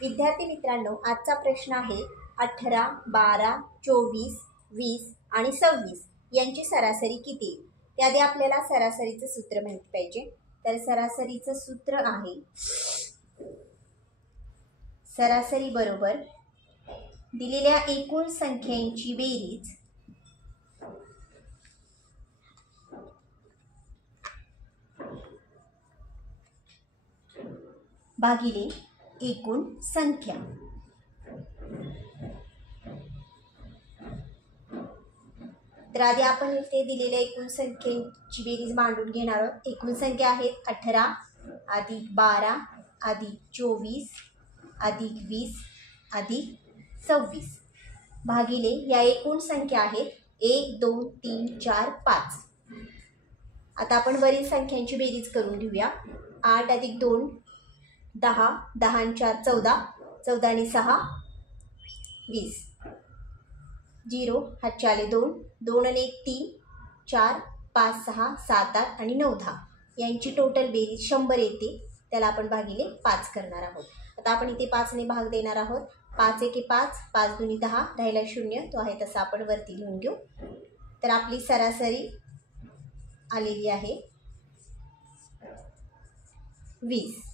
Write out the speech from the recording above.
विद्यार्थी मित्रांनो, आजचा प्रश्न आहे 18, 12, 24, 20 आणि 26 यांची सरासरी किती? त्याआधी आपल्याला सरासरीचं सूत्र माहिती पाहिजे. तर सरासरीचं सूत्र आहे सरासरी बरोबर दिलेल्या एकूण संख्यांची बेरीज भागिले एकूण संख्या. तर आधी आपण इथे दिलेल्या एकूण संख्येची बेरीज मांडून घेणार आहोत. एकूण संख्या आहेत 18 अधिक 12 अधिक 24 अधिक 20 अधिक 26 भागिले या एकूण संख्या आहेत 1 2 3 4 5. आता आपण वरील संख्यांची बेरीज करून घेऊया. 8 अधिक 2 10, 10 आणि 4 14, 14 आणि 6 20, 0 हातचे आले 2, 2 आणि 1 3, 4 5 6 7 8 आणि 9 10 यांची टोटल बेरीज 100 येते. त्याला आपण भागिले 5 करणार आहोत. आता आपण इथे 5 ने भाग देणार आहोत. 5 एके 5, 5 दुनी 10, राहिला 0, तो आहे तसा आपण वरती लिहून घेऊ. तर आपली सरासरी आलेली आहे 20.